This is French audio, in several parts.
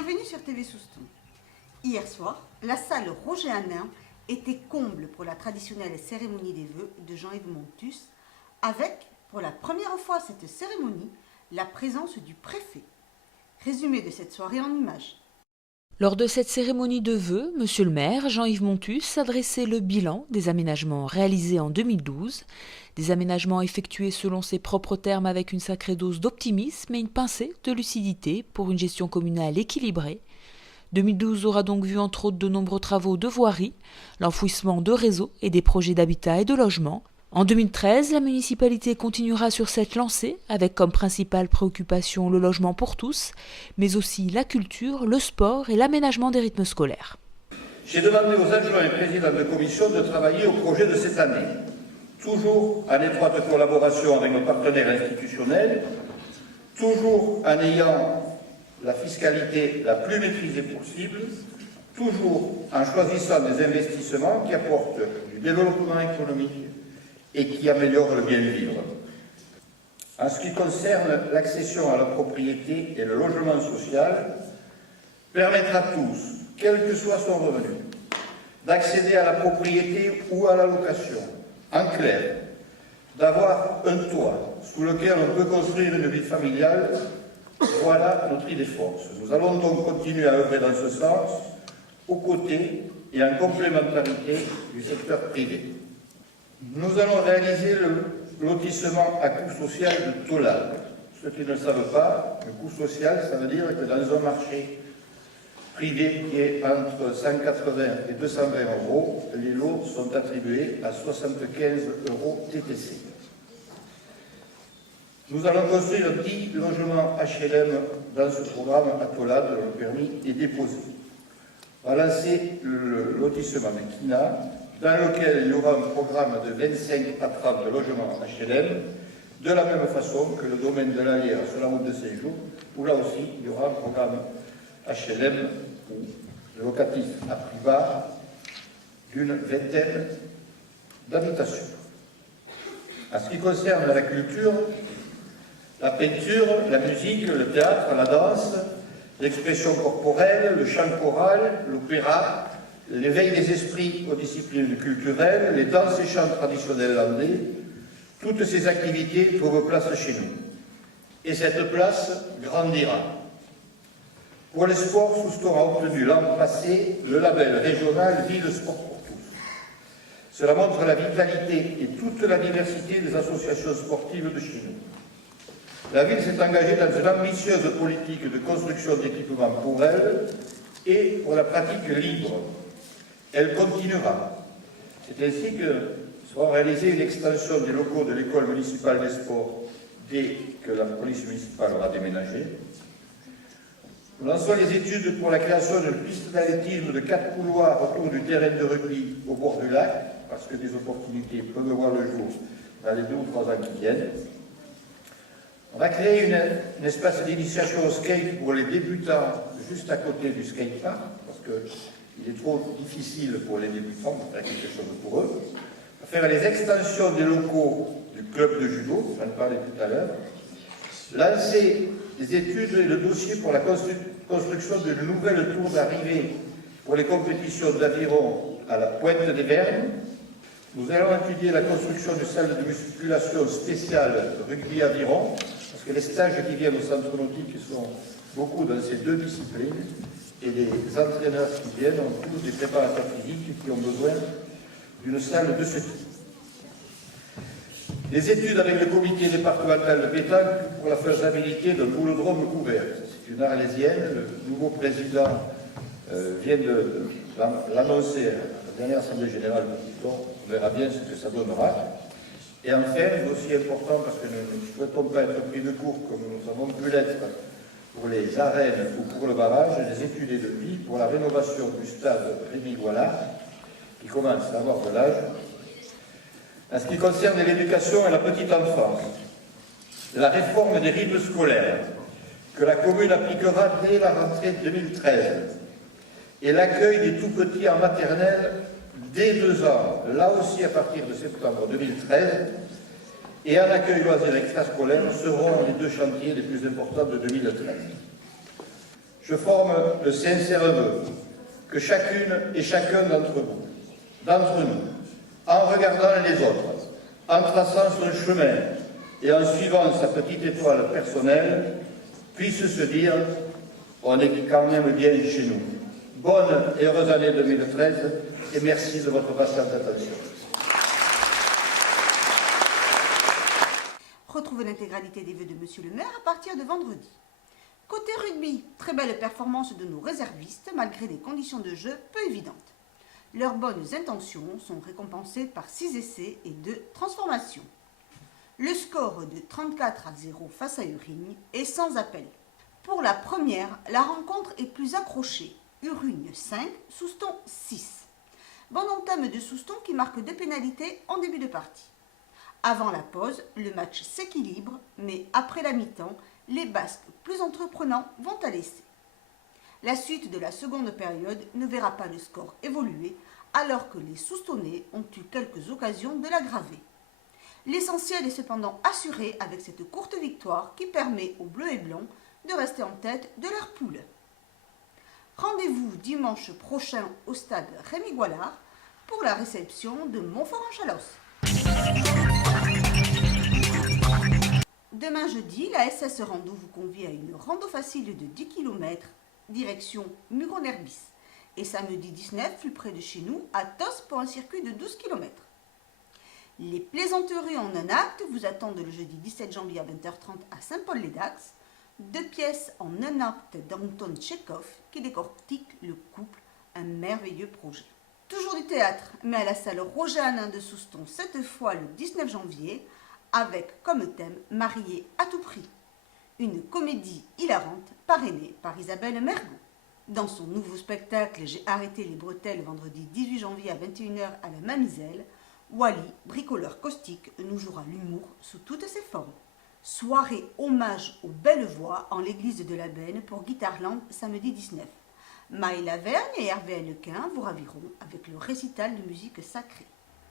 Bienvenue sur TV Souston. Hier soir, la salle Roger Hanin était comble pour la traditionnelle cérémonie des vœux de Jean-Yves Montus, avec, pour la première fois à cette cérémonie, la présence du préfet. Résumé de cette soirée en images. Lors de cette cérémonie de vœux, Monsieur le maire, Jean-Yves Montus, adressait le bilan des aménagements réalisés en 2012, des aménagements effectués selon ses propres termes avec une sacrée dose d'optimisme et une pincée de lucidité pour une gestion communale équilibrée. 2012 aura donc vu entre autres de nombreux travaux de voirie, l'enfouissement de réseaux et des projets d'habitat et de logement. En 2013, la municipalité continuera sur cette lancée avec comme principale préoccupation le logement pour tous, mais aussi la culture, le sport et l'aménagement des rythmes scolaires. J'ai demandé aux adjoints et présidents de commission de travailler au projet de cette année, toujours en étroite collaboration avec nos partenaires institutionnels, toujours en ayant la fiscalité la plus maîtrisée possible, toujours en choisissant des investissements qui apportent du développement économique et qui améliorent le bien-vivre. En ce qui concerne l'accession à la propriété et le logement social, permettre à tous, quel que soit son revenu, d'accéder à la propriété ou à la location, en clair, d'avoir un toit sous lequel on peut construire une vie familiale, voilà notre idée force. Nous allons donc continuer à œuvrer dans ce sens, aux côtés et en complémentarité du secteur privé. Nous allons réaliser le lotissement à coût social de Tolade. Ceux qui ne le savent pas, le coût social, ça veut dire que dans un marché privé qui est entre 180 et 220 euros, les lots sont attribués à 75 euros TTC. Nous allons construire 10 logements HLM dans ce programme à Tolade, le permis est déposé. On va lancer le lotissement de Kina, dans lequel il y aura un programme de 25 à 30 logements HLM, de la même façon que le domaine de l'Allière sur la route de Saint-Jean, où là aussi il y aura un programme HLM ou locatif à prix bas d'une vingtaine d'habitations. En ce qui concerne la culture, la peinture, la musique, le théâtre, la danse, l'expression corporelle, le chant choral, l'opéra, l'éveil des esprits aux disciplines culturelles, les danses et chants traditionnels landais, toutes ces activités trouvent place chez nous. Et cette place grandira. Pour les sports, Souston a obtenu l'an passé le label régional Ville Sport pour tous. Cela montre la vitalité et toute la diversité des associations sportives de chez nous. La ville s'est engagée dans une ambitieuse politique de construction d'équipements pour elle et pour la pratique libre. Elle continuera. C'est ainsi que sera réalisée une extension des locaux de l'école municipale des sports dès que la police municipale aura déménagé. Nous lançons les études pour la création d'une piste d'athlétisme de 4 couloirs autour du terrain de rugby au bord du lac, parce que des opportunités peuvent voir le jour dans les 2 ou 3 ans qui viennent. On va créer un espace d'initiation au skate pour les débutants juste à côté du skatepark, parce qu'il est trop difficile pour les débutants de faire quelque chose pour eux. On va faire les extensions des locaux du club de judo, j'en parlais tout à l'heure. Lancer les études et le dossier pour la construction d'une nouvelle tour d'arrivée pour les compétitions d'aviron à la Pointe des Vernes. Nous allons étudier la construction d'une salle de musculation spéciale rugby-aviron, parce que les stages qui viennent au centre nautique sont beaucoup dans ces 2 disciplines, et les entraîneurs qui viennent ont tous des préparateurs physiques qui ont besoin d'une salle de ce type. Les études avec le comité départemental de pétanque pour la faisabilité d'un boulodrome couvert. C'est une arlésienne, le nouveau président vient de l'annoncer à la dernière assemblée générale de Souston. On verra bien ce que ça donnera. Et enfin, aussi important, parce que nous ne souhaitons pas être pris de court comme nous avons pu l'être pour les arènes ou pour le barrage, les études et devis pour la rénovation du stade Rémy-Goilard, qui commence à avoir de l'âge. En ce qui concerne l'éducation et la petite enfance, la réforme des rythmes scolaires que la commune appliquera dès la rentrée 2013 et l'accueil des tout-petits en maternelle dès 2 ans, là aussi à partir de septembre 2013, et en accueil loisir extrascolaire seront les 2 chantiers les plus importants de 2013. je forme le sincère vœu que chacune et chacun d'entre nous, en regardant les autres, en traçant son chemin et en suivant sa petite étoile personnelle, puisse se dire « on est quand même bien chez nous ». Bonne et heureuse année 2013 et merci de votre patiente attention. Retrouvez l'intégralité des vœux de Monsieur le maire à partir de vendredi. Côté rugby, très belle performance de nos réservistes malgré des conditions de jeu peu évidentes. Leurs bonnes intentions sont récompensées par 6 essais et 2 transformations. Le score de 34-0 face à Urigne est sans appel. Pour la première, la rencontre est plus accrochée. Urigne 5, Souston 6. Bon entame de Souston qui marque 2 pénalités en début de partie. Avant la pause, le match s'équilibre, mais après la mi-temps, les Basques plus entreprenants vont à l'essai. La suite de la seconde période ne verra pas le score évoluer, alors que les Soustonnais ont eu quelques occasions de l'aggraver. L'essentiel est cependant assuré avec cette courte victoire qui permet aux Bleus et Blancs de rester en tête de leur poule. Rendez-vous dimanche prochain au stade Rémy-Goillard pour la réception de Montfort-en-Chalosse. Demain jeudi, la SS Rando vous convie à une rando facile de 10 km, direction Mugon-Herbis. Et samedi 19, plus près de chez nous, à Tos pour un circuit de 12 km. Les plaisanteries en un acte vous attendent le jeudi 17 janvier à 20h30 à Saint-Paul-les-Dax. 2 pièces en un acte d'Anton Tchekhov qui décortique le couple, un merveilleux projet. Toujours du théâtre, mais à la salle Roger Hanin de Souston, cette fois le 19 janvier, avec comme thème Marié à tout prix. Une comédie hilarante parrainée par Isabelle Mergo. Dans son nouveau spectacle J'ai arrêté les bretelles vendredi 18 janvier à 21h à la Mamizelle, Wally, bricoleur caustique, nous jouera l'humour sous toutes ses formes. Soirée hommage aux belles voix en l'église de la Benne pour Guitarland samedi 19. Maï Lavergne et Hervé Hennequin vous raviront avec le récital de musique sacrée.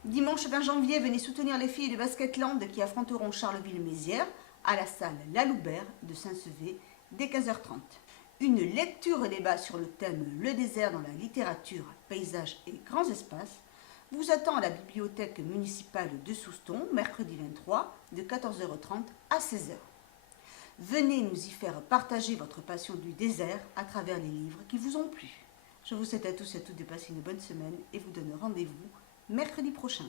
Dimanche 20 janvier, venez soutenir les filles de Basketland qui affronteront Charleville-Mézières à la salle La Loubert de Saint-Sevé dès 15h30. Une lecture-débat sur le thème Le désert dans la littérature, paysages et grands espaces vous attend à la bibliothèque municipale de Souston, mercredi 23, de 14h30 à 16h. Venez nous y faire partager votre passion du désert à travers les livres qui vous ont plu. Je vous souhaite à tous et à toutes de passer une bonne semaine et vous donne rendez-vous mercredi prochain.